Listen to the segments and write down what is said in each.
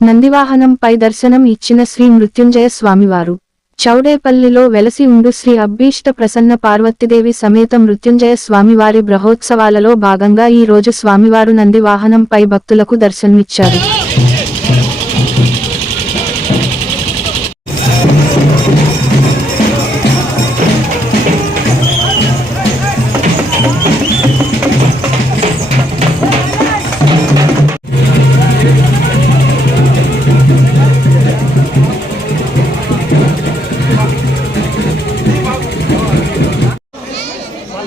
నందివాహనంపై దర్శనం ఇచ్చిన శ్రీ మృత్యుంజయ స్వామివారు. చౌడేపల్లిలో వెలసి ఉండు శ్రీ అబ్బీష్ట ప్రసన్న పార్వతీదేవి సమేత మృత్యుంజయ స్వామివారి బ్రహోత్సవాలలో భాగంగా ఈ రోజు స్వామివారు నందివాహనంపై భక్తులకు దర్శనమిచ్చారు.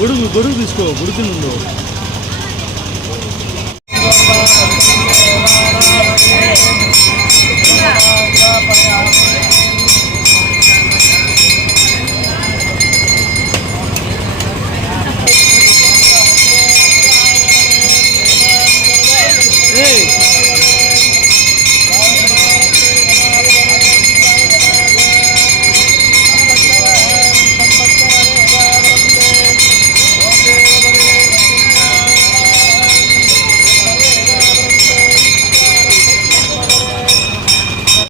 గొడుగు గొడుగు తీసుకో గుడికి నుండు